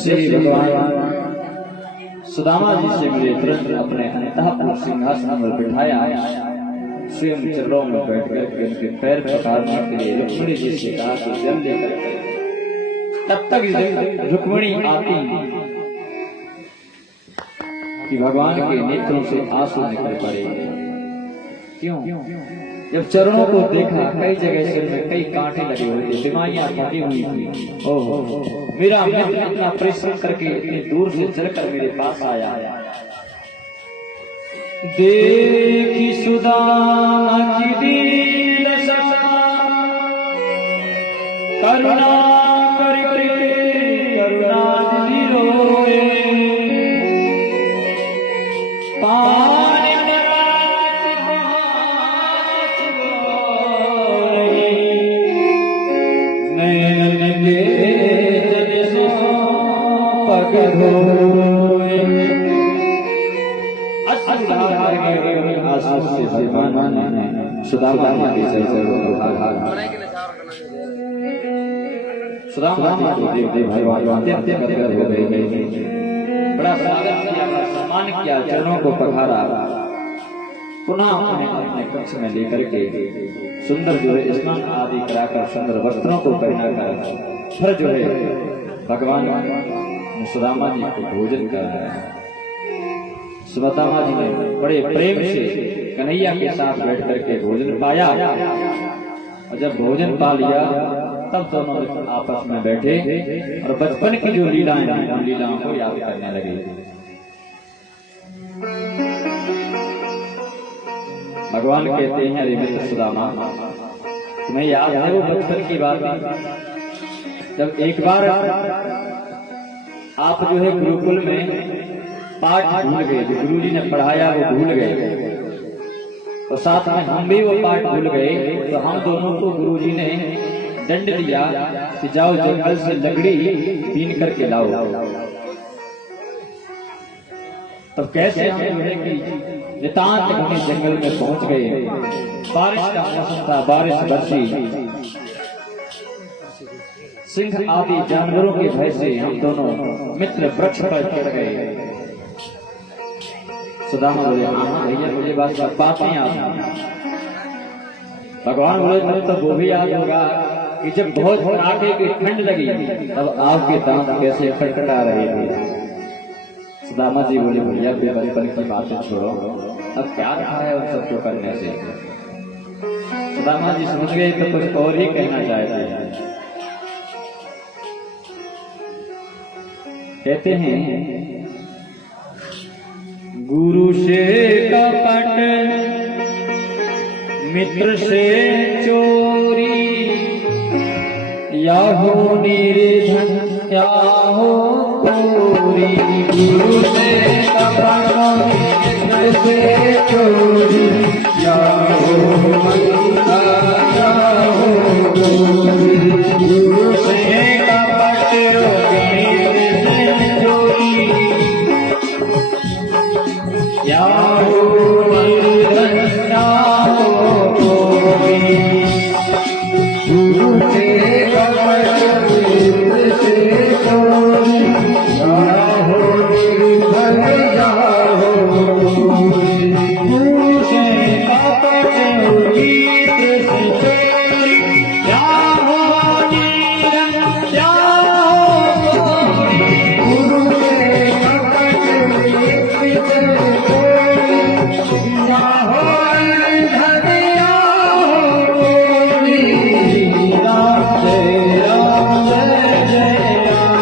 श्री भगवान सुदामा जी से मिले तुरंत अपने अंतःपुर सिंहासन पर बिठाया, स्वयं चरणों में बैठ कर उनके पैर पखारने के लिए रुक्मिणी जी से कहा कि जल लेकर। तब तक रुक्मिणी आती कि भगवान के नेत्रों से आंसू निकल पड़े। क्यों? जब चरणों को देखा, कई जगह सिर में कई कांटे लगे हुए थे, बीमारियां फटी हुई थी। ओहो, मेरा मित्र इतना परिश्रम करके इतनी दूर से चलकर मेरे पास आया। देखी सुदामा की दीन दशा, करुणा करके करुणा निधि रोए। सुदामा भगवान बड़ा स्वागत किया, सम्मान किया, चरणों को पखारा, पुनः अपने कक्ष में लेकर के सुंदर जो है स्नान आदि कराकर सुंदर वस्त्रों को पहनाकर फिर जो है भगवान सुदामा जी को भोजन कराया। सुदामा जी ने बड़े प्रेम से कन्हैया के साथ बैठ करके भोजन पाया, और जब भोजन पा लिया तब दोनों आपस में बैठे और बचपन की जो लीलाएं हैं उन लीलाओं को याद करने लगे। भगवान कहते हैं, अरे मित्र सुदामा, तुम्हें याद है वो बचपन की बात? जब एक बार आप जो है गुरुकुल में पाठ भूल गए, जो गुरु जी ने पढ़ाया वो भूल गए, और साथ में हम भी वो पाठ भूल गए, तो हम दोनों को गुरु जी ने दंड दिया कि जाओ जंगल से लकड़ी बीन करके लाओ। तो कैसे हम जो है कि नितांत घने जंगल में पहुंच गए। बारिश का मौसम था, बारिश बरसी, सिंह आदि जानवरों के भय से हम दोनों मित्र वृक्ष पर चढ़ गए। सुदामा बोले, हाँ भैया मुझे बातें याद है। भगवान बोले, तब तो वो भी याद होगा कि जब बहुत कड़ाके की ठंड लगी तब आपके दांत कैसे खटखटा रहे थे। सुदामा जी बोले, भैया बचपन की बातें छोड़ो, अब क्या रखा है उन सब को करने से। सुदामा जी समझ गए तो कुछ और ही कहना चाहते हैं। कहते हैं, गुरु से कपट मित्र से चोरी या हो निर्धन या हो चोरी, गुरु से कपट मित्र से चोरी या हो मंदा या हो चोरी, गुरु से कपट मित्र से चोरी या हो निर्धन या हो चोरी, गुरु से कपट मित्र से चोरी या हो निर्धन या हो चोरी, गुरु से कपट मित्र से चोरी या हो निर्धन या हो चोरी, गुरु से कपट मित्र से चोरी या हो निर्धन या हो चोरी। राम जय राम जय जय राम,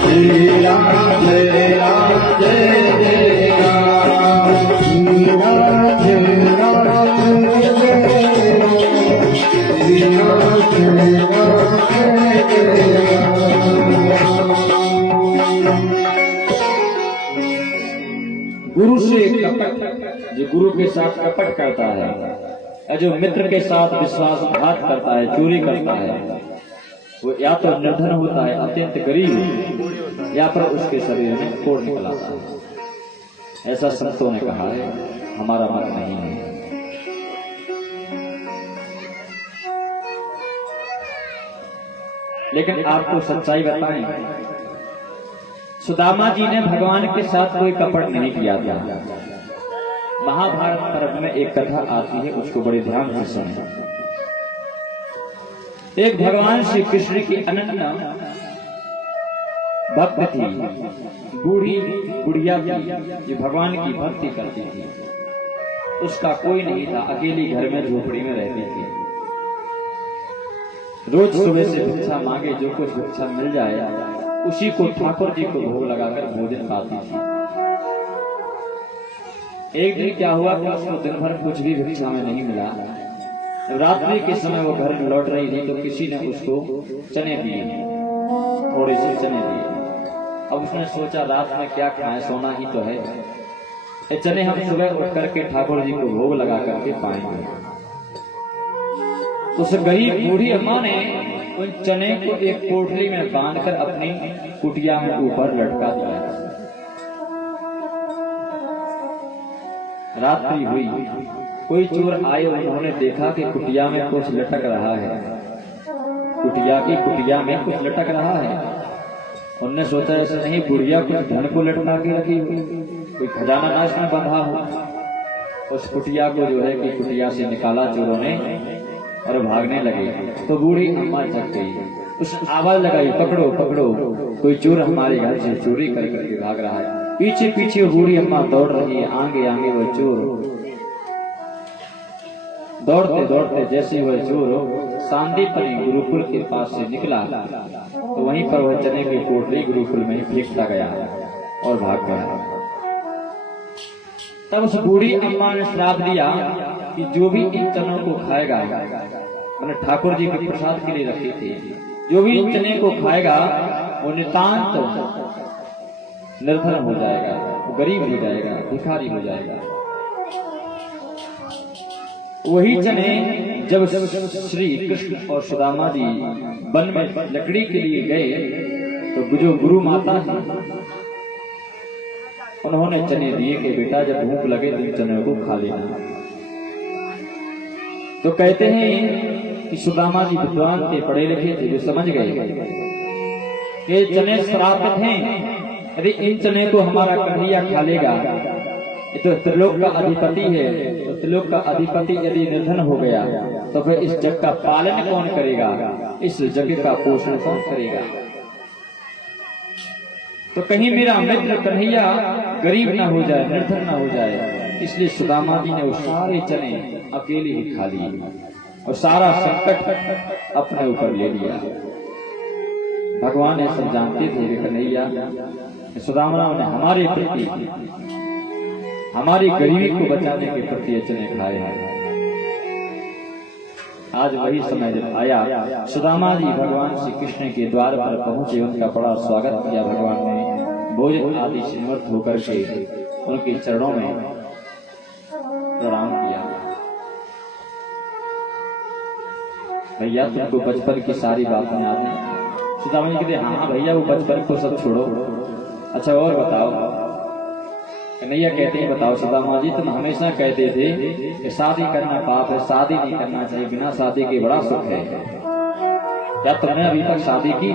श्री राम जय राम जय जय राम, श्री राम जय राम जय जय राम, श्री राम जय राम जय जय राम। गुरु से कपट, जो गुरु के साथ कपट करता है, जो मित्र के साथ विश्वासघात करता है, चोरी करता है, वो या तो निर्धन होता है, अत्यंत गरीब, या फिर उसके शरीर में कोढ़ निकल आता है। ऐसा संतों ने कहा है, हमारा मत नहीं है। लेकिन आपको सच्चाई बताएं, सुदामा जी ने भगवान के साथ कोई कपट नहीं किया था। महाभारत पर्व में एक कथा आती है, उसको बड़े ध्यान से सुनें। एक भगवान श्री कृष्ण की अनन्या भक्त थी, बूढ़ी बुढ़िया थी, जो भगवान की भक्ति करती थी। उसका कोई नहीं था, अकेली घर में झोपड़ी में रहती थी। रोज सुबह से भिक्षा मांगे, जो कुछ भिक्षा मिल जाए उसी को ठाकुर जी को भोग लगाकर भोजन पाती थी। एक दिन क्या हुआ कि उसको दिन भर कुछ भी भिक्षा में नहीं मिला। रात्रि के समय वो घर लौट रही थी तो किसी ने उसको चने दिए, थोड़े से चने दिए। अब उसने सोचा रात में क्या खाएं, सोना ही तो है, ये चने हम सुबह उठ करके ठाकुर जी को भोग लगा करके पाएंगे। उस गरीब बूढ़ी अम्मा ने उन चने को एक पोटली में बांधकर अपनी कुटिया में ऊपर लटका दिया। रात्रि हुई, कोई चोर आए, उन्होंने देखा कि कुटिया में कुछ लटक रहा है, कुटिया में कुछ लटक रहा है। उन्होंने सोचा ऐसा नहीं, बुढ़िया कुछ धन को लटका के रखी हुई, कोई खजाना नाश में बंधा हो। उस कुटिया को जो है कि कुटिया से निकाला चोरों ने और भागने लगे। तो बूढ़ी अम्मा जग गई, उस आवाज लगाई, पकड़ो पकड़ो, कोई चोर हमारे घर से चोरी कर करके भाग रहा है। पीछे पीछे वो बूढ़ी अम्मा दौड़ रही है, आगे आगे वो चोर। दौड़ते दौड़ते जैसे वह चोर सांदीपनी गुरुकुल के पास से निकला, तो वहीं पर वह चने की पोटली गुरुकुल में ही फेंकता गया और भाग गया। तब उस बूढ़ी अम्मा ने श्राप दिया कि जो भी इन चनों को खाएगा, मैंने ठाकुर जी के प्रसाद के लिए रखी थी, जो भी इन चने को खाएगा वो नितांत निर्धन हो जाएगा, वो गरीब हो जाएगा, भिखारी हो जाएगा। वही चने जब श्री कृष्ण और सुदामा जी वन में लकड़ी के लिए गए तो जो गुरु माता है उन्होंने चने दिए कि बेटा जब भूख लगे तो इन चने को खा लेना। तो कहते हैं कि सुदामा जी विद्वान थे, पढ़े लिखे थे, जो समझ गए कि चने श्रापित हैं, यदि इन चने को हमारा कन्हैया खा लेगा तो त्रिलोक का अधिपति है, तो त्रिलोक का अधिपति यदि निर्धन हो गया तो फिर इस जग का पालन कौन करेगा, इस जग का पोषण कौन करेगा। तो कहीं मेरा मित्र कन्हैया गरीब ना हो जाए, निर्धन ना हो जाए, इसलिए सुदामा जी ने वो सारे चने अकेले ही खा लिए और सारा संकट अपने ऊपर ले लिया। भगवान ये सब जानते थे कि कन्हैया सुदामा ने हमारे प्रति, हमारी गरीबी को बचाने के प्रति चने खाए हैं। आज वही समय जब आया, सुदामा जी भगवान श्री कृष्ण के द्वार पर पहुंचे, उनका बड़ा स्वागत किया। भगवान ने भोजन आदि से निवृत्त होकर के उनके चरणों में प्रणाम किया। भैया तुमको बचपन की सारी बातें याद हैं? सुदामा जी कहते हाँ भैया, वो बचपन को सब छोड़ो, अच्छा और बताओ। कन्हैया कहते हैं बताओ सुदामा जी, तुम हमेशा कहते थे कि शादी करना पाप है, शादी नहीं करना चाहिए, बिना शादी के बड़ा सुख है, क्या तुमने अभी तक शादी की?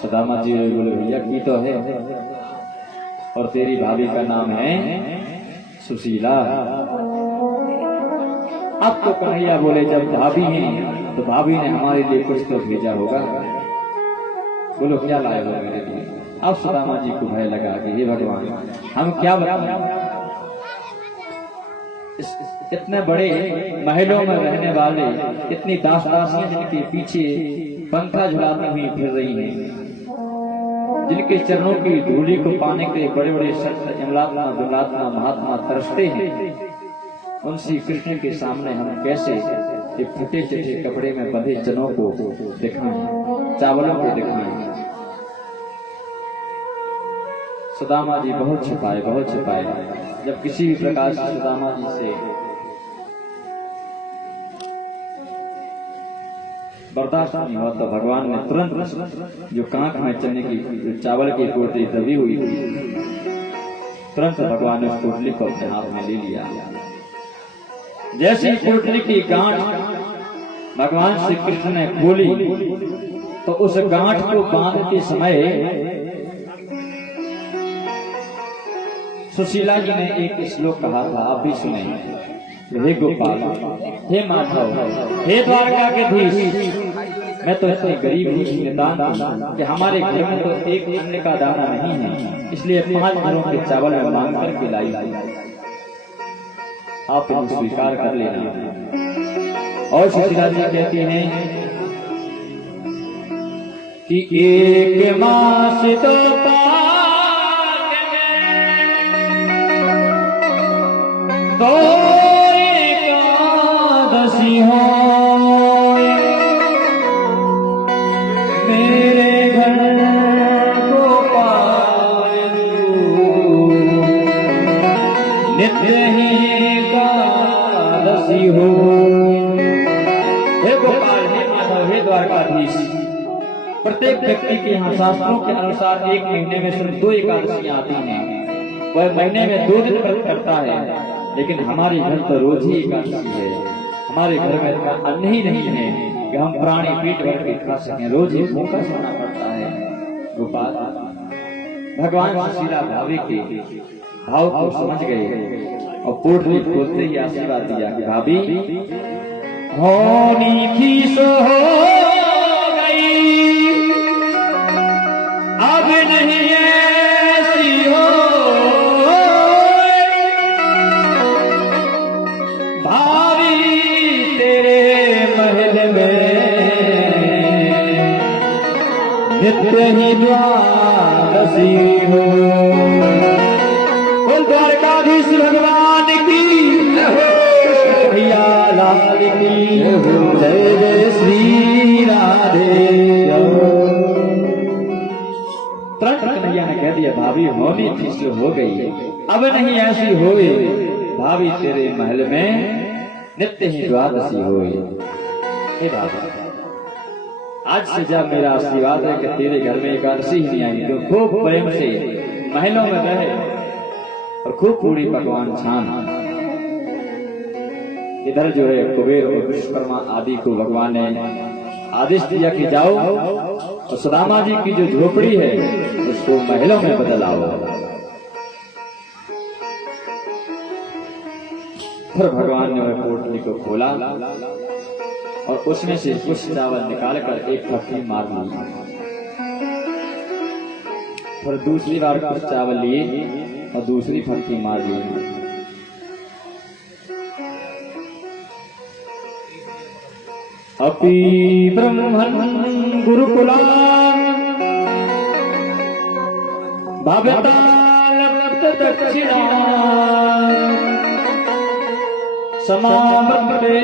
सुदामा जी बोले भैया की तो है, और तेरी भाभी का नाम है सुशीला। अब तो कन्हैया बोले जब भाभी है तो भाभी ने हमारे लिए कुछ तो भेजा होगा, बोलो क्या लाए हो मेरे लिए? अब सुदामा जी को भय लगा कि हे भगवान हम क्या बताएं, इतने बड़े महलों में रहने वाले, इतनी दास दासियां जिनके पीछे पंखा झुलाती हुई फिर रही हैं, जिनके चरणों की धूली को पाने के लिए बड़े बड़े संत यमलात्मा दुलात्मा महात्मा तरसते हैं, उन श्री कृष्ण के सामने हम कैसे एक फटे चिटे कपड़े में बंधे जनों को दिखाएं, चावलों को दिखाएं? सुदामा जी बहुत छिपाए, बहुत छिपाए। जब किसी भी प्रकार से सुदामा जी से बर्दाश्त नहीं हुआ तो भगवान ने तुरंत जो कांख में चने की जो चावल की पोटली दबी हुई थी, तुरंत भगवान ने उस पोटली को अपने हाथ में ले लिया। जैसे पोटली की गांठ भगवान श्री कृष्ण ने खोली तो उस गांठ को बांधते समय सुशीला जी ने एक श्लोक कहा था, आप भी सुने। हे गोपाल, हे माधव, हे द्वारका के धीश, मैं तो इतनी गरीब हूँ कि हमारे घर में तो एक अन्न का दाना नहीं है, इसलिए 5 घरों के चावल में मांग करके लाई, आप इनको स्वीकार कर लेना। और सुशीला जी कहती हैं कि एक मास तो तो एकादशी हो मेरे घर को पाए नित्य ही एकादशी हो। हे गोपाल, हे माधव, हे द्वारकाधीश, प्रत्येक व्यक्ति के यहाँ शास्त्रों के अनुसार एक महीने में सिर्फ 2 एकादशियां आती हैं, वह महीने में 2 दिन व्रत करता है, लेकिन हमारे घर तो रोज ही एकादशी है। हमारे घर में इतना अन्न ही नहीं है कि हम प्राणी पेट भर के खा सकें, रोज ही भूखा सोना पड़ता है। गोपाल, भगवान सुशीला भाभी के भाव को समझ गए और पोटली खोलते ही आशीर्वाद दिया कि भाभी होनी थी सो हो गई, अब नहीं ऐसी हो, नित्य ही द्वादशी हो। बोल द्वारकाधीश भगवान की भैया लाल की जय जय श्री राधे। तुरंत कन्हैया ने कह दिया भाभी होनी थी सो हो गई, अब नहीं ऐसी होए, भाभी तेरे महल में नित्य ही द्वादशी होए। हे भाभी, आज से जब मेरा आशीर्वाद है कि तेरे घर में एकादशी ही नहीं आई, तो खूब प्रेम से महलों में रहे और खूब पूरी पकवान छान। इधर जो है कुबेर और विश्वकर्मा आदि को भगवान ने आदेश दिया कि जाओ और सुदामा जी की जो झोपड़ी है उसको महलों में बदलाओ। फिर भगवान ने वह पोटली को खोला और उसमें से कुछ चावल निकालकर एक फटकी मार ली, फिर दूसरी बार कुछ चावल लिए और दूसरी फटकी मार ली। अपि ब्रह्मन् गुरुकुला भवता लप्त दक्षिणा समावते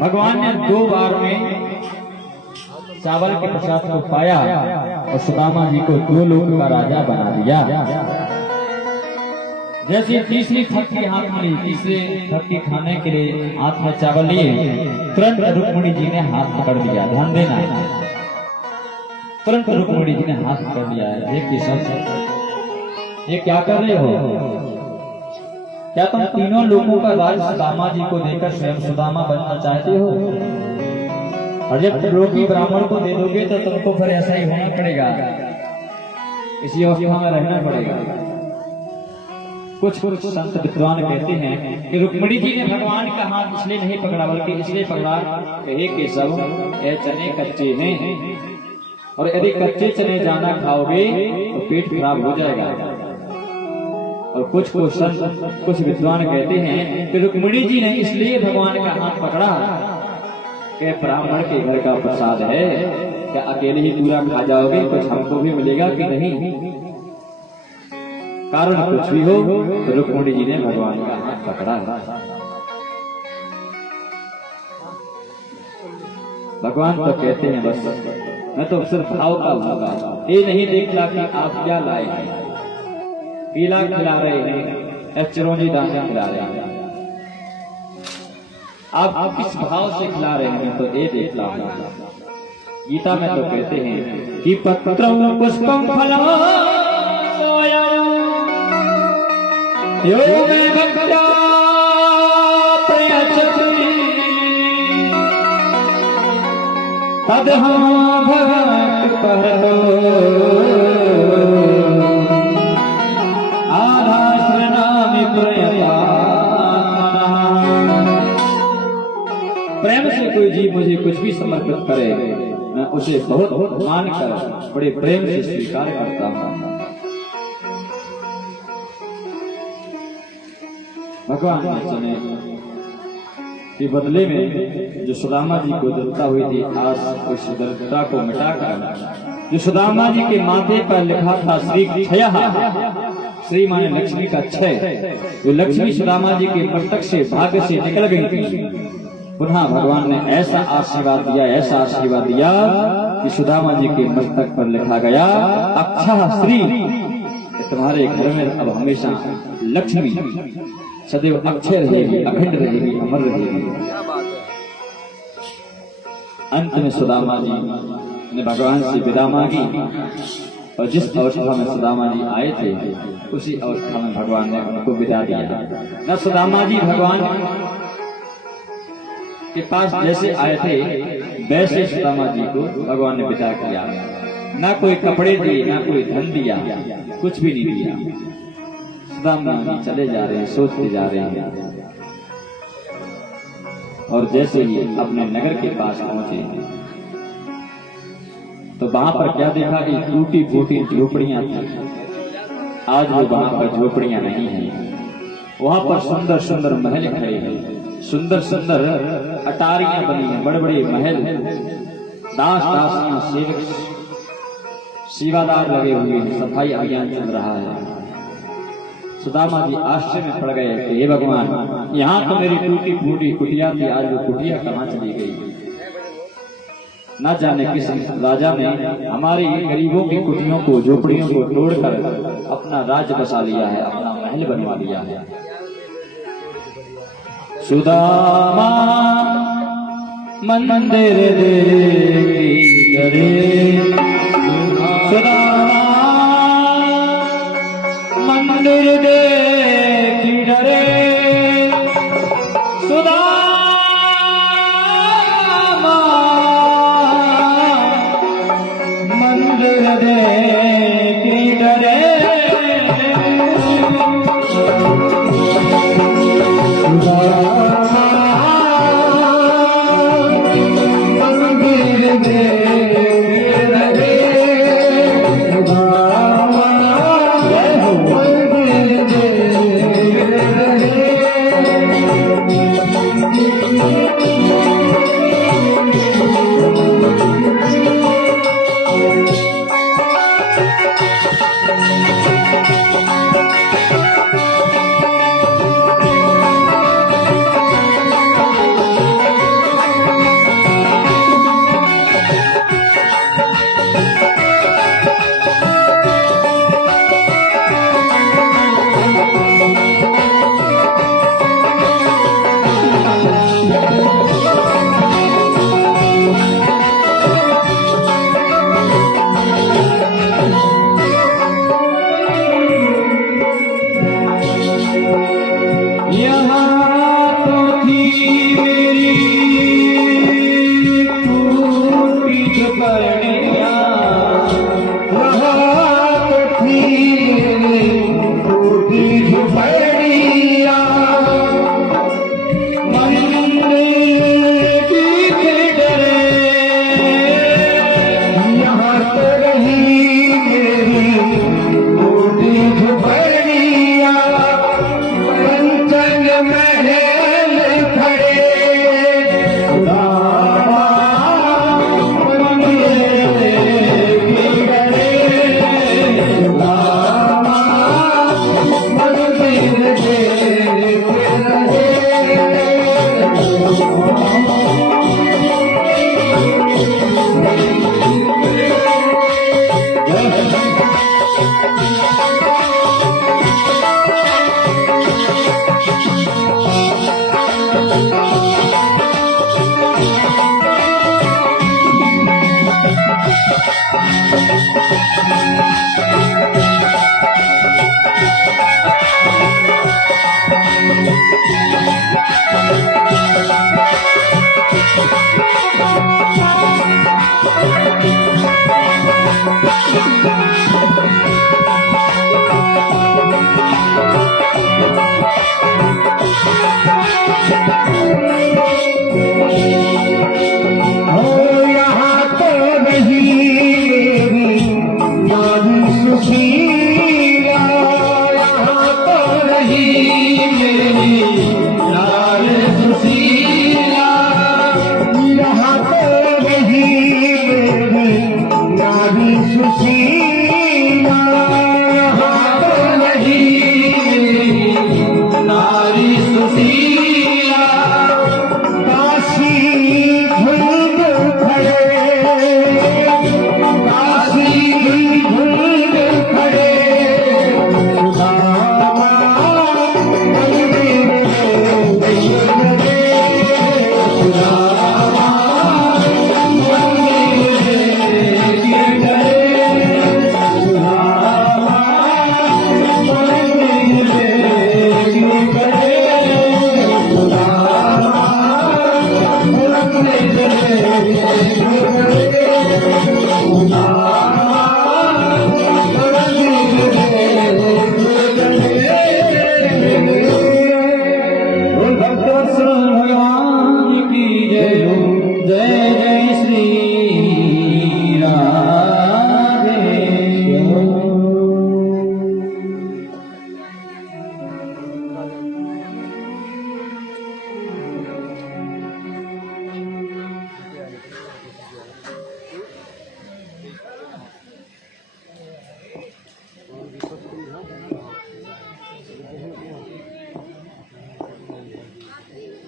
भगवान ने 2 बार में चावल के प्रसाद को पाया और सुदामा जी को 2 लोक का राजा बना दिया। जैसे तीसरी थप्पी हाथ में ली, तीसरे थप्पी खाने के लिए हाथ में चावल लिए, तुरंत रुक्मिणी जी ने हाथ पकड़ लिया। ध्यान देना, तुरंत रुक्मिणी जी ने हाथ पकड़ लिया है। ये किस, ये क्या कर रहे हो? क्या तुम तीनों लोगों का राज सुदामा जी को देकर स्वयं सुदामा बनना चाहते हो? और जब रोगी ब्राह्मण को दे दोगे तो तुमको फिर ऐसा ही होना पड़ेगा, इसी अवस्था में रहना पड़ेगा। कुछ संत विद्वान कहते हैं कि रुक्मिणी जी ने भगवान का हाथ इसलिए नहीं पकड़ा, बल्कि इसलिए पकड़ा कहे कि सब ये चने कच्चे हैं और यदि कच्चे चने ज्यादा खाओगे तो पेट खराब हो जाएगा। और कुछ विद्वान कहते हैं कि रुक्मिणी जी ने इसलिए भगवान का हाथ पकड़ा कि ब्राह्मण के घर का प्रसाद है, क्या अकेले ही पूरा खा जाओगे, कुछ हमको भी मिलेगा कि नहीं? कारण कुछ भी हो तो रुक्मिणी जी ने भगवान का हाथ पकड़ा। भगवान तो कहते हैं बस मैं तो सिर्फ भाव का होगा, ये नहीं देखता कि आप क्या लाए हैं। पीला खिला रहे हैं, चिरौंजी दाना खिला रहे हैं, आप किस भाव से खिला रहे हैं तो ये देख ला। गीता में तो कहते हैं कि पत्रं पुष्पं फलम् यो मे भक्त्या प्रयच्छति तदहं भक्तपरतो आधाश्रणामि प्रयता। प्रेम से कोई जीव मुझे कुछ भी समर्पित करे, मैं उसे बहुत मान कर बड़े प्रेम से स्वीकार करता हूँ। भगवान ने चने के बदले में जो सुदामा जी को दत्ता हुई थी, आज उस दत्ता को मिटाकर जो सुदामा जी के माथे पर लिखा था श्री क्षयः, श्री माने लक्ष्मी का क्षय, वो लक्ष्मी सुदामा जी के मस्तक से भाग्य से निकल गई थी। पुनः भगवान ने ऐसा आशीर्वाद दिया, ऐसा आशीर्वाद दिया कि सुदामा जी के मस्तक पर लिखा गया अक्षः श्री, तुम्हारे घर में अब हमेशा लक्ष्मी सदैव अक्षय रहेगी, अखंड रहेगी, अमर रहेगी। अंत में सुदामा जी ने भगवान से विदा मांगी और जिस अवस्था में सुदामा जी आए थे उसी अवस्था में भगवान ने उनको विदा दिया। न सुदामा जी भगवान के पास जैसे आए थे वैसे सुदामा जी को भगवान ने विदा किया। ना कोई कपड़े दिए, ना कोई धन दिया, कुछ भी नहीं दिया। सुदामा जी चले जा रहे हैं, सोचते जा रहे हैं। और जैसे ही अपने नगर के पास पहुंचे तो वहां पर क्या देखा कि टूटी फूटी झोपड़ियां थी। आज वो वहां पर झोपड़ियां नहीं हैं, वहां पर सुंदर सुंदर महल खड़े हैं, सुंदर सुंदर अटारियां बनी हैं, बड़े बड़े महल, दास दासियां, सेवक सेवादार लगे हुए हैं, सफाई अभियान चल रहा है। सुदामा जी आश्चर्य में पड़ गए कि हे भगवान, यहाँ तो मेरी टूटी फूटी कुटिया थी, आज वो कुटिया कहाँ चली गई? न जाने किस राजा ने हमारी गरीबों की कुटियों को, झोपड़ियों को तोड़कर अपना राज्य बसा लिया है, अपना महल बनवा लिया है। सुदामा मंदिर देखी करे, सुदामा मंदिर देखी डरे, सुदामा मंदिर देखी डरे, मंदिर देखी डरे,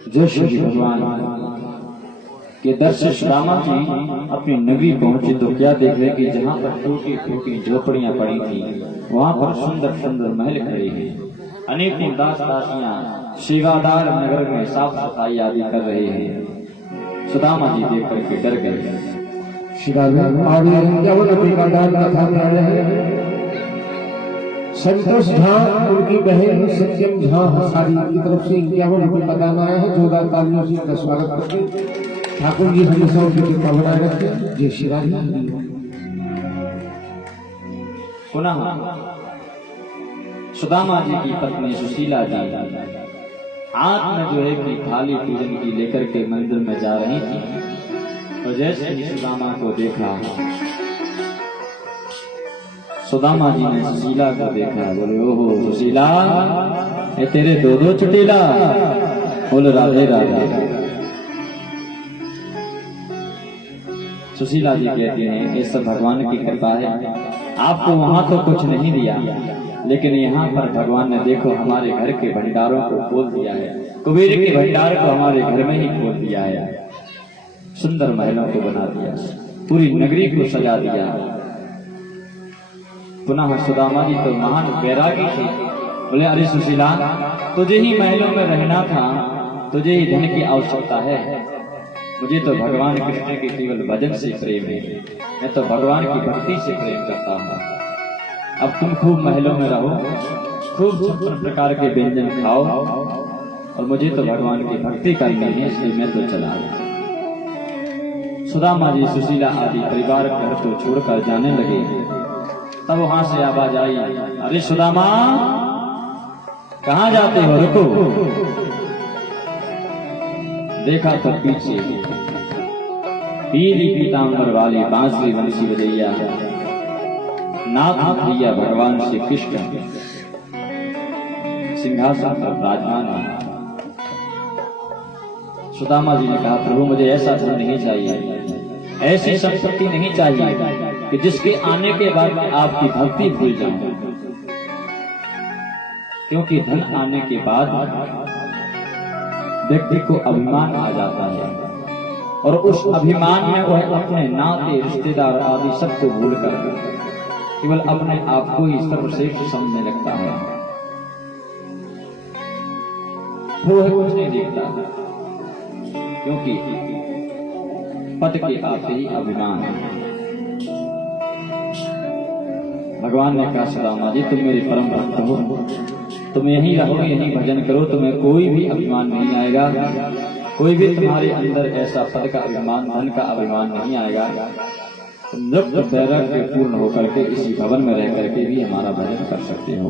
जय श्री भगवान के दर्शन सुदामा जी अपनी नगरी पहुंचे तो क्या देख रहे कि जहाँ पर टूटी टूटी झोपड़ियां पड़ी थी वहाँ पर सुंदर सुंदर महल खड़े हैं। अनेकों दास दासियां सेवादार नगर में साफ सफाई आदि कर रहे हैं। सुदामा जी देख करके डर गए। संतोष झा उनकी बहन सत्यम झा हसारी की तरफ से 51 रुपये प्रदान आया है। जोरदार तालियों से उनका स्वागत करते ठाकुर जी हमेशा उनकी कृपा बनाए रखते। जय श्री राम। पुनः सुदामा जी की पत्नी सुशीला जी हाथ में जो है कि थाली पूजन की लेकर के मंदिर में जा रही थी तो जैसे ही सुदामा को देखा, सुदामा जी ने सुशीला को देखा, बोले ओहो सुशीला ये तेरे दो चुटीला। बोले राधे राधे। सुशीला जी कहती हैं ये सब भगवान की कृपा है। आपको वहां तो कुछ नहीं दिया लेकिन यहाँ पर भगवान ने देखो हमारे घर के भंडारों को खोल दिया है। कुबेर के भंडार को हमारे घर में ही खोल दिया है। सुंदर महलों को बना दिया, पूरी नगरी को सजा दिया। पुनः सुदामा जी तो महान बैरागी थे। बोले अरे सुशीला तुझे ही महलों में रहना था, तुझे ही धन की आवश्यकता है। मुझे तो भगवान कृष्ण के केवल भजन से प्रेम है, मैं तो भगवान की भक्ति से प्रेम करता हूँ। अब तुम खूब महलों में रहो, खूब छप्पन प्रकार के व्यंजन खाओ और मुझे तो भगवान की भक्ति करनी है, इसलिए मैं तो चला। सुदामा जी सुशीला आदि परिवार घर तो छोड़कर जाने लगे। तब वहां से आवाज आई, अरे सुदामा कहाँ जाते हो, रुको। देखा तो पीछे पीली पीतांबर वाली बांसुरी बंसी बजैया नाथ भैया भगवान श्री कृष्ण सिंहासन पर विराजमान है। सुदामा जी ने कहा प्रभु मुझे ऐसा धन नहीं चाहिए, ऐसी संपत्ति नहीं चाहिए कि जिसके आने के बाद आपकी भक्ति भूल जाऊं। क्योंकि धन आने के बाद व्यक्ति को अभिमान आ जाता है और उस अभिमान में वह अपने नाते रिश्तेदार आदि सबको भूलकर केवल अपने आप को ही सर्वश्रेष्ठ समझने लगता है। वो कुछ नहीं देखता क्योंकि पद के आते ही अभिमान है। भगवान ने कहा सुदामा जी तुम मेरे परम भक्त हो, तुम यहीं रहो, यहीं भजन करो, तुम्हें कोई भी अभिमान नहीं आएगा, कोई भी तुम्हारे अंदर ऐसा पद का अभिमान, धन का अभिमान नहीं आएगा। तुम नृत्य वैराग्य पूर्ण होकर के इसी भवन में रह करके भी हमारा भजन कर सकते हो।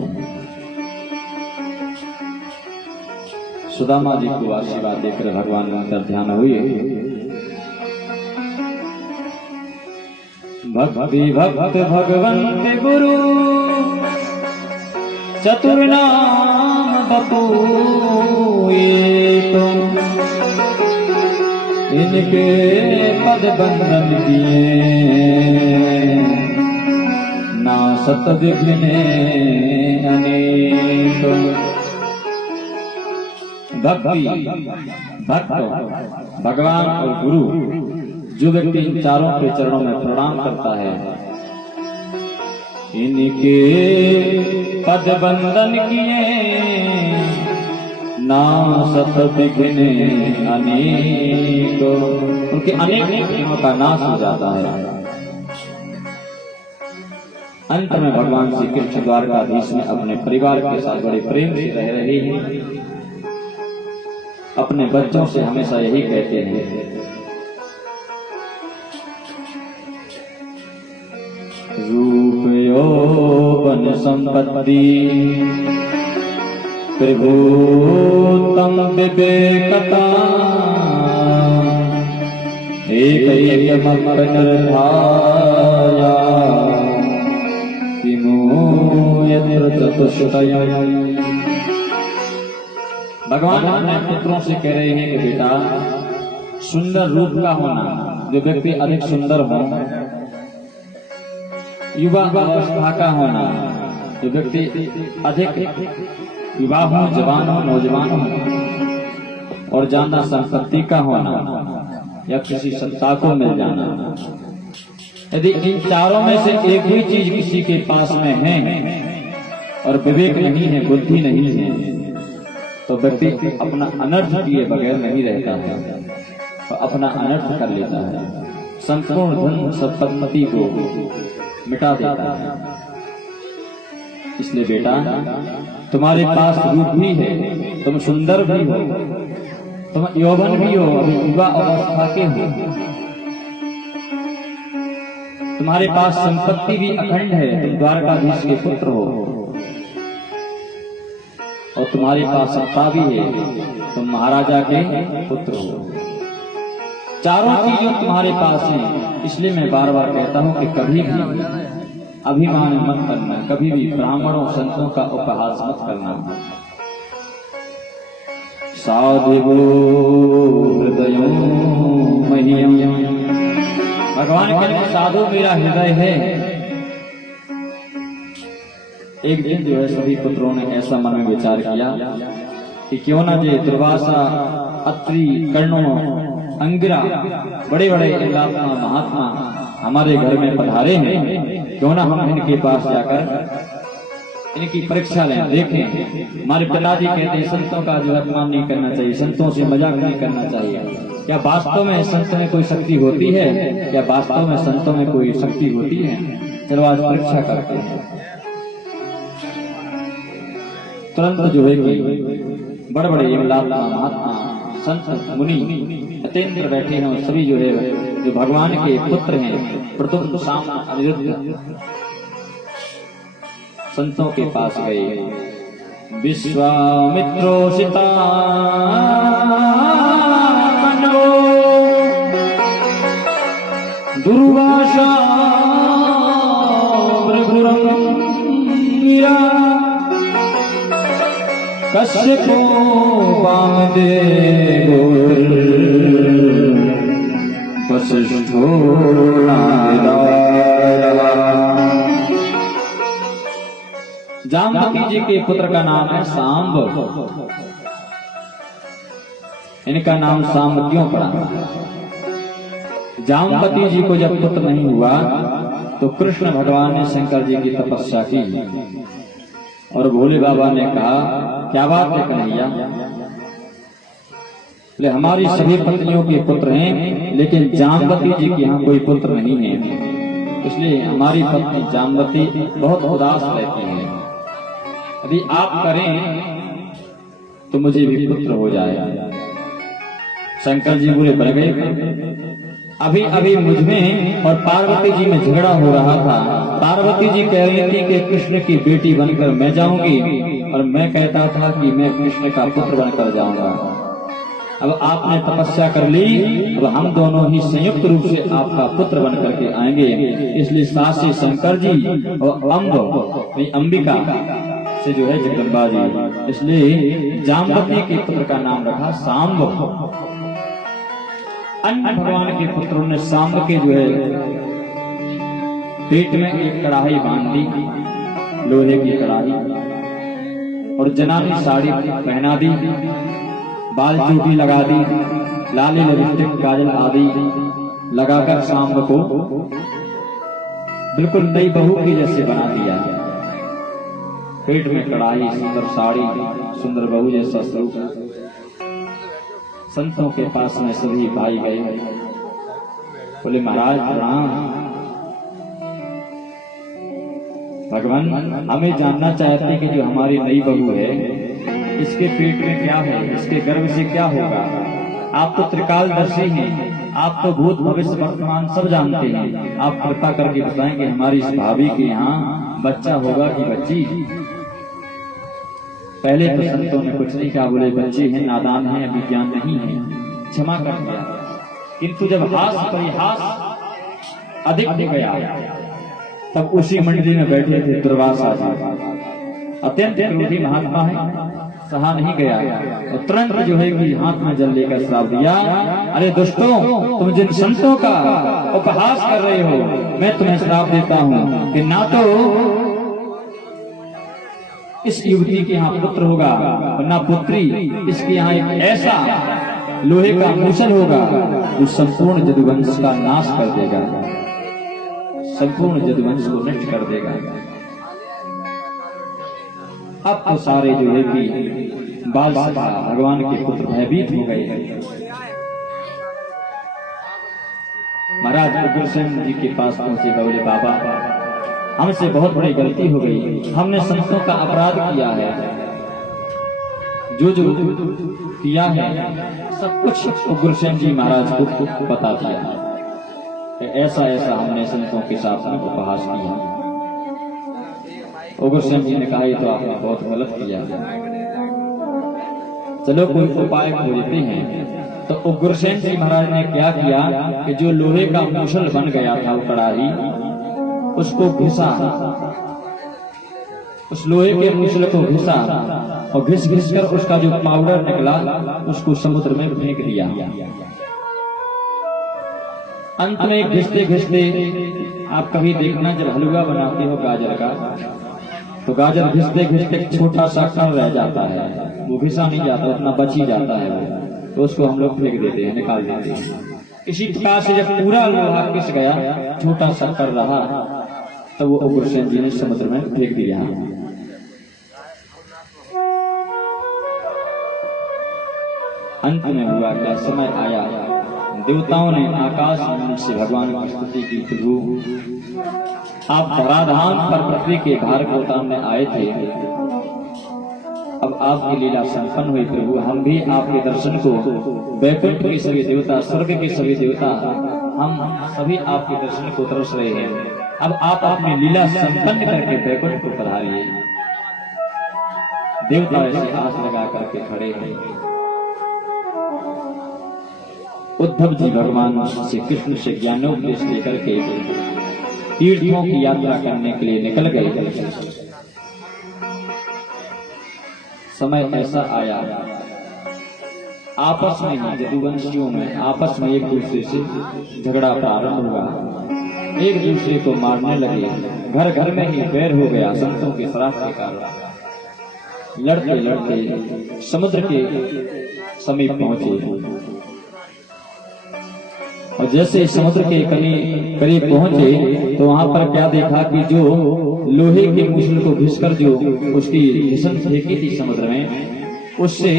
सुदामा जी को आशीर्वाद देकर भगवान अंतर ध्यान हुए। भक्ति भक्त भगवंत गुरु चतुर नाम बपुए, इनके पद बंधन किए, ना सत विघ्ने अनेक। भक्ति भक्त भगवान और गुरु, जो व्यक्ति इन चारों के चरणों में प्रणाम करता है, इनके पद बंधन किए, ना सत विघ्ने अनेक, उनके अनेक विघ्नों का नाश हो जाता है। अंत में भगवान श्री कृष्ण द्वारकाधीश में अपने परिवार के साथ बड़े प्रेम से रह रहे हैं। अपने बच्चों से हमेशा यही कहते हैं, रूप यौवन संपत्ति प्रभुतम विवेकता, एक मत निर्धाया भगवान अपने पुत्रों से कह रहे हैं कि बेटा, सुंदर रूप का होना, जो व्यक्ति अधिक सुंदर हो, युवा अवस्था का होना, जो व्यक्ति अधिक युवा हो, जवान हो, नौजवान हो, और ज्यादा संपत्ति का होना या किसी सत्ता को मिल जाना, यदि इन चारों में से एक भी चीज किसी के पास में है और विवेक नहीं है, बुद्धि नहीं है, तो व्यक्ति अपना अनर्थ किए बगैर नहीं रहता है, तो अपना अनर्थ कर लेता है, संपूर्ण धन संपत्ति को मिटा देता है। इसलिए बेटा, तुम्हारे पास रूप भी है, तुम सुंदर भी हो, तुम यौवन भी हो, अभी युवा अवस्था के हो, तुम्हारे पास संपत्ति भी अखंड है, तुम द्वारकाधीश के पुत्र हो, और तुम्हारे पास सत्ता भी है, तुम महाराजा के पुत्र हो। चारों चीजें तुम्हारे पास हैं। इसलिए मैं बार बार कहता हूं कि कभी भी अभिमान मत करना, कभी भी ब्राह्मणों संतों का उपहास मत करना। साधिवो हृदयो मह्यम, भगवान के लिए साधु मेरा हृदय है। एक दिन जो है सभी पुत्रों ने ऐसा मन में विचार किया कि क्यों ना जे दुर्वासा, अत्रि, कर्णो, अंगिरा, बड़े बड़े महात्मा हमारे घर में पधारे हैं, क्यों ना हम इनके पास जाकर इनकी परीक्षा लें, देखें। हमारे पिताजी कहते हैं संतों का जो अपमान नहीं करना चाहिए, संतों से मजाक नहीं करना चाहिए। क्या वास्तव में संत में कोई शक्ति होती है? क्या वास्तव में संतों में कोई शक्ति होती है? चलो आज परीक्षा करते हैं। तुरंत जो है कि बड़े बड़े महात्मा, संत, मुनि, अत्यंत बैठे हैं, सभी जो है जो भगवान के पुत्र हैं, प्रथम साम अनिरुद्ध संतों के पास गए। विश्वामित्रोषिता मनो दुर्वासा भृगुरंगिरा कश्यपो वामदेवो वसिष्ठो जामवती जी के पुत्र का नाम है सांब। इनका नाम सांब क्यों पड़ा? जामवती जी को जब पुत्र नहीं हुआ तो कृष्ण भगवान ने शंकर जी की तपस्या की और भोले बाबा ने कहा, क्या बात है कन्हैया, ले हमारी सभी पत्नियों के पुत्र हैं लेकिन जामवती जी के यहाँ कोई पुत्र नहीं है, इसलिए हमारी पत्नी जामवती बहुत उदास रहती है। यदि आप करें तो मुझे भी पुत्र हो जाए। शंकर जी बुरे बन गए। अभी अभी मुझ में और पार्वती जी में झगड़ा हो रहा था। पार्वती जी कह रही थी कि कृष्ण की बेटी बनकर मैं जाऊंगी, और मैं कहता था कि मैं कृष्ण का पुत्र बनकर जाऊंगा। अब आपने तपस्या कर ली, अब हम दोनों ही संयुक्त रूप से आपका पुत्र बन करके आएंगे। इसलिए सासी शंकर जी और अंबिका से जो है जगदम्बा जी, इसलिए जामवती के पुत्र का नाम रखा सांब। अन्य भगवान के पुत्रों ने सांब के जो है पेट में एक कढ़ाई बांध दी, लोहे की कढ़ाई, और जनानी साड़ी पहना दी, बाल चोटी लगा दी, लाली लिपस्टिक काजल आदि लगाकर सांब को बिल्कुल नई बहू की जैसे बना दिया। पेट में कढ़ाई, सुंदर साड़ी, सुंदर बहू जैसा स्वरूप। संतों के पास में सभी भाई गए, बोले महाराज प्रणाम। भगवान हमें जानना चाहते हैं कि जो हमारी नई बहू है इसके पेट में क्या है, इसके गर्भ से क्या होगा। आप तो त्रिकालदर्शी हैं, आप तो भूत भविष्य वर्तमान सब जानते हैं। आप कृपा करके बताएं कि हमारी इस भाभी के यहाँ बच्चा होगा कि बच्ची। पहले तो संतों ने कुछ नहीं कहा, बोले बच्चे हैं, नादान हैं, विज्ञान नहीं है, क्षमा कर दिया। किंतु जब हास परिहास अधिक हो गया, तब उसी मंडली में बैठे थे दुर्वासा जी, अत्यंत क्रोधी महात्मा है, सहा नहीं गया और तुरंत जो है कि हाथ में जल लेकर श्राप दिया। अरे दुष्टों, तुम जिन संतों का उपहास कर रहे हो, मैं तुम्हें श्राप देता हूँ कि ना तो इस युवती के यहाँ पुत्र होगा और ना पुत्री। इसके यहाँ एक ऐसा लोहे का मूसल होगा जो संपूर्ण यदुवंश का नाश कर देगा, संपूर्ण यदुवंश को नष्ट कर देगा। अब तो सारे जो है कि बाल सभा भगवान के पुत्र भयभीत हो गए हैं। महाराज उग्रसेन जी के पास पहुंचे, बोले बाबा हमसे बहुत बड़ी गलती हो गई, हमने संतों का अपराध किया है, जो जो किया है सब कुछ उग्रसेन जी महाराज को बता दिया। ऐसा ऐसा हमने संतों के साथ में उपहास किया। उग्रसेन जी ने कहा ये तो आपने बहुत गलत किया, चलो कोई उपाय खोजते हैं। तो उग्रसेन जी महाराज ने क्या किया कि जो लोहे का मूसल बन गया था वो कढ़ाई, उसको घिसा, उस लोहे के मूसल को घिसा और घिस घिस कर उसका जो पाउडर निकला उसको समुद्र में फेंक दिया। अंत में घिसते घिसते, आप कभी देखना जब हलवा बनाते हो गाजर का, तो गाजर घिसते घिसते छोटा सा कण रह जाता है, वो घिसा नहीं जाता, उतना बच ही जाता है, तो उसको हम लोग फेंक देते हैं, निकाल देते हैं। इसी प्रकार से जब पूरा लोहा घिस गया, छोटा सा कर रहा, तब वो उग्रसेन जी ने समुद्र में फेंक दिया। अंत में हुआ क्या, समय आया, देवताओं ने आकाश मंडल से भगवान की स्तुति की, प्रभु आप धराधाम पर पृथ्वी के भार को उतारने आए थे, अब आपकी लीला संपन्न हुई। प्रभु हम भी आपके दर्शन को, वैकुंठ के सभी देवता, स्वर्ग के सभी देवता, हम सभी आपके दर्शन को तरस रहे हैं। अब आप अपनी लीला संपन्न करके वैकुंठ को पधारिए। देवता ऐसे आस लगा करके खड़े हैं। उद्धव जी भगवान श्री कृष्ण से ज्ञानोपदेश लेकर के तीर्थों की यात्रा करने के लिए निकल गए। समय ऐसा आया, आपस में ही यदुवंशियों में आपस में एक दूसरे से झगड़ा प्रारंभ हुआ, एक दूसरे को मारने लगे, घर घर में ही बैर हो गया संतों के श्राप के कारण। लड़ते लड़ते समुद्र के समीप पहुंचे और जैसे समुद्र के करीब पहुंचे तो वहां पर क्या देखा कि जो लोहे के मूसल को घिसकर जो उसकी घिसन फेंकी थी समुद्र में, उससे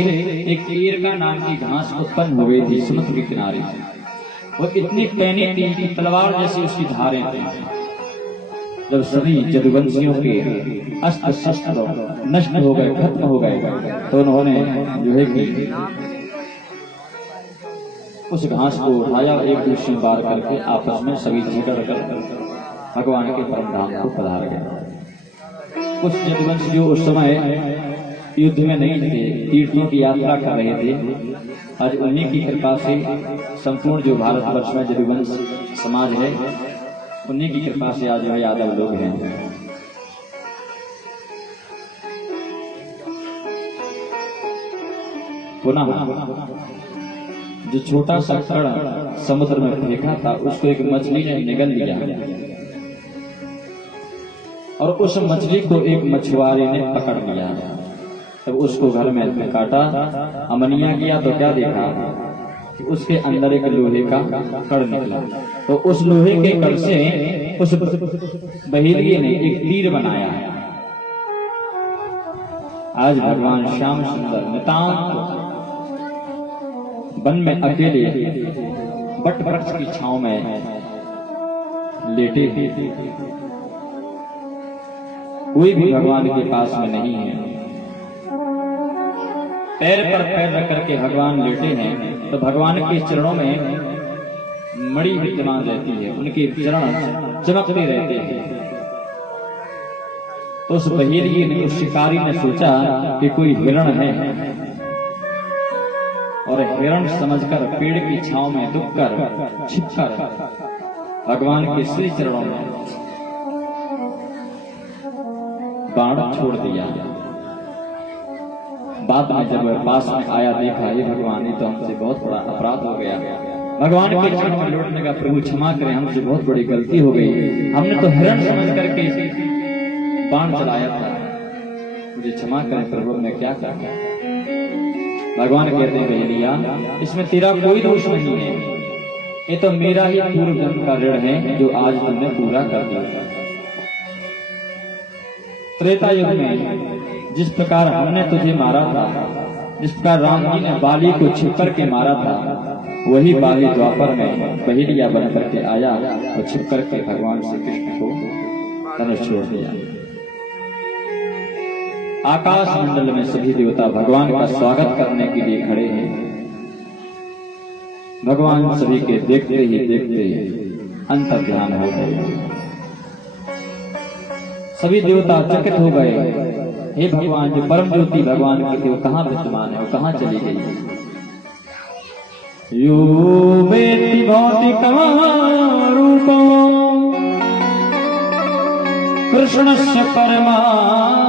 एक ईरका नाम की घास उत्पन्न हो गई थी समुद्र के किनारे। वो इतनी पैनी थी कि तलवार जैसी उसकी धारें थी। जब सभी यदुवंशियों के अस्त्र शस्त्र नष्ट हो गए, खत्म हो गए, तो उन्होंने जो है कि उस घास को उठाया, एक दूसरे में बार करके आपस में सभी झगड़ कर भगवान के परम धाम को पधार गए। कुछ यदुवंश जो उस समय युद्ध में नहीं थे, तीर्थों की यात्रा कर रहे थे, आज उन्हीं की कृपा से संपूर्ण जो भारतवर्ष में यदुवंश समाज है, उन्हीं की कृपा से आज जो यादव लोग हैं। पुनः जो छोटा सा कण समुद्र में फेंका था, उसको एक मछली ने निगल लिया और उस मछली को एक मछुआरे ने पकड़ लिया। तब उसको घर में काटा, अमनिया किया तो क्या देखा कि उसके अंदर एक लोहे का कड़ निकला। तो उस लोहे के कड़ से उस बहेलिये ने एक तीर बनाया। आज भगवान श्याम सुंदर नितांत वन में अकेले बट वृक्ष की छांव में लेटे हैं। कोई भी भगवान के पास में नहीं है। पैर पर पैर रख करके भगवान लेटे हैं, तो भगवान के चरणों में मणि विद्यमान रहती है, उनके चरण चमकते रहते हैं। तो उस बहेलिये ने, उस शिकारी ने सोचा कि कोई हिरण है, और हिरण समझकर पेड़ की छांव में दुबकर छिपकर भगवान के श्री चरणों में बाण छोड़ दिया। बाद में जब पास में आया, देखा ये भगवान, ये तो हमसे बहुत बड़ा अपराध हो गया, भगवान के चरणों में लौटने का प्रभु क्षमा करें, हमसे बहुत बड़ी गलती हो गई, हमने तो हिरण समझ करके बाण चलाया था, मुझे क्षमा करें प्रभु, मैं क्या करूं। भगवान कहते हैं बहेलिया, इसमें तेरा कोई दोष नहीं है, ये तो मेरा ही पूर्व जन्म का ऋण है जो आज तुमने पूरा कर दिया। त्रेता युग में जिस प्रकार हमने तुझे मारा था, जिस प्रकार राम जी ने बाली को छिपकर के मारा था, वही बाली द्वापर में बहेलिया बन करके आया और छिपकर के भगवान श्री कृष्ण को धनुष छोड़ दिया। आकाश मंडल में सभी देवता भगवान का स्वागत करने के लिए खड़े हैं। भगवान सभी के देखते ही देखते अंतर ध्यान हो गए। सभी देवता चकित हो गए, हे भगवान, जो परम ज्योति भगवान की थी वो कहाँ विद्यमान है, वो कहाँ चली गई। यो वेति भौतिकं रूपं कृष्णस्य परमात्मना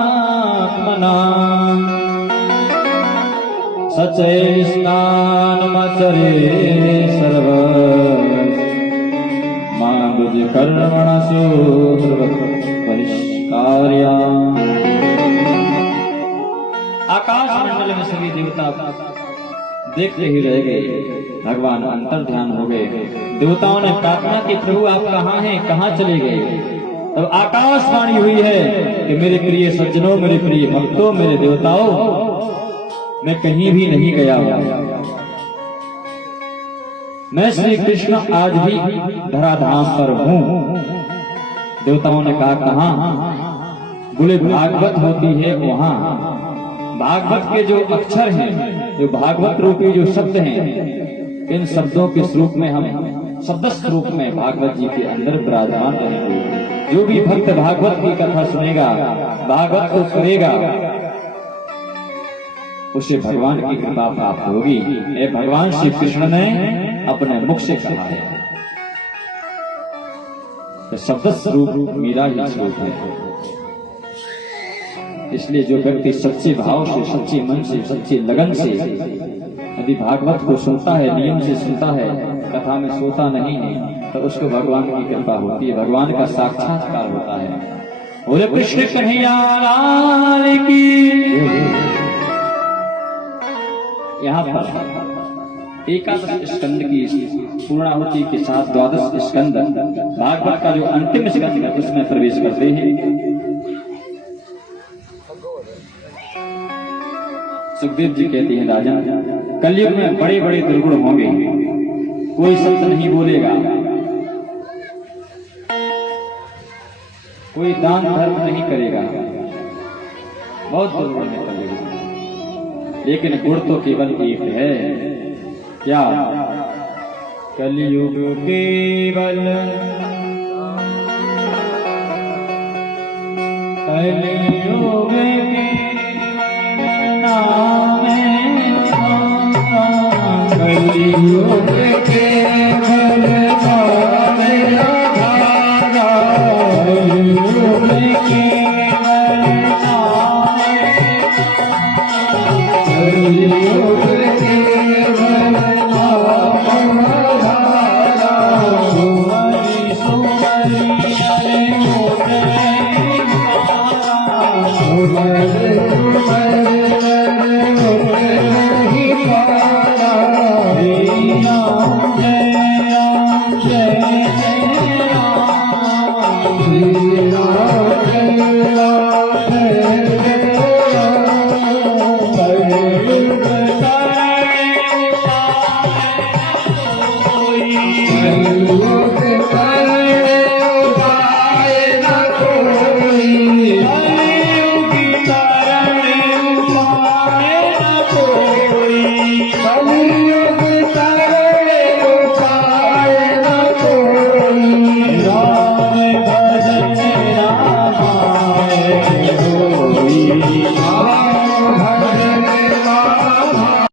सचैस्नानमचरे सर्व मां कर्मणसु परिष्कार्या। आकाश मंडल में सभी देवता देखते ही रह गए, भगवान अंतर ध्यान हो गए। देवताओं ने प्रार्थना की, प्रभु आप कहाँ हैं, कहाँ चले गए। तब आकाशवाणी हुई है कि मेरे प्रिय सज्जनों, मेरे प्रिय भक्तों, मेरे देवताओं, मैं कहीं भी नहीं गया हूं। मैं श्री कृष्ण आज भी धराधाम पर हूं। देवताओं ने कहा, कहां? बोले भागवत होती है वहां। भागवत के जो अक्षर हैं, जो भागवत रूपी जो शब्द हैं, इन शब्दों के स्वरूप में हम शब्द स्वरूप में भागवत जी के अंदर विराजमान रहेंगे। जो भी भक्त भागवत की कथा सुनेगा, भागवत को करेगा, उसे भगवान की कृपा प्राप्त होगी। ये भगवान श्री कृष्ण ने अपने मुख से कहा है। तो शब्द स्वरूप मेरा ही स्वरूप है। इसलिए जो व्यक्ति सच्चे भाव से, सच्चे मन से, सच्चे लगन से यदि भागवत को सुनता है, नियम से सुनता है, कथा में सोता नहीं है, तो उसको भगवान की कृपा होती है, भगवान का साक्षात्कार होता है। बोले कृष्ण कन्हैया लाल की। यहाँ पर एकादश स्कंद की पूर्णाहुति के साथ द्वादश स्कंद भागवत का जो अंतिम स्कंद है उसमें प्रवेश करते हैं। सुखदेव जी कहते हैं, राजन, कलयुग में बड़े बड़े दुर्गुण होंगे, कोई सत्य नहीं बोलेगा, कोई दान धर्म नहीं करेगा, बहुत जरूर में करेगा, लेकिन गुण तो केवल एक है, क्या? कलयुग केवल कलयुग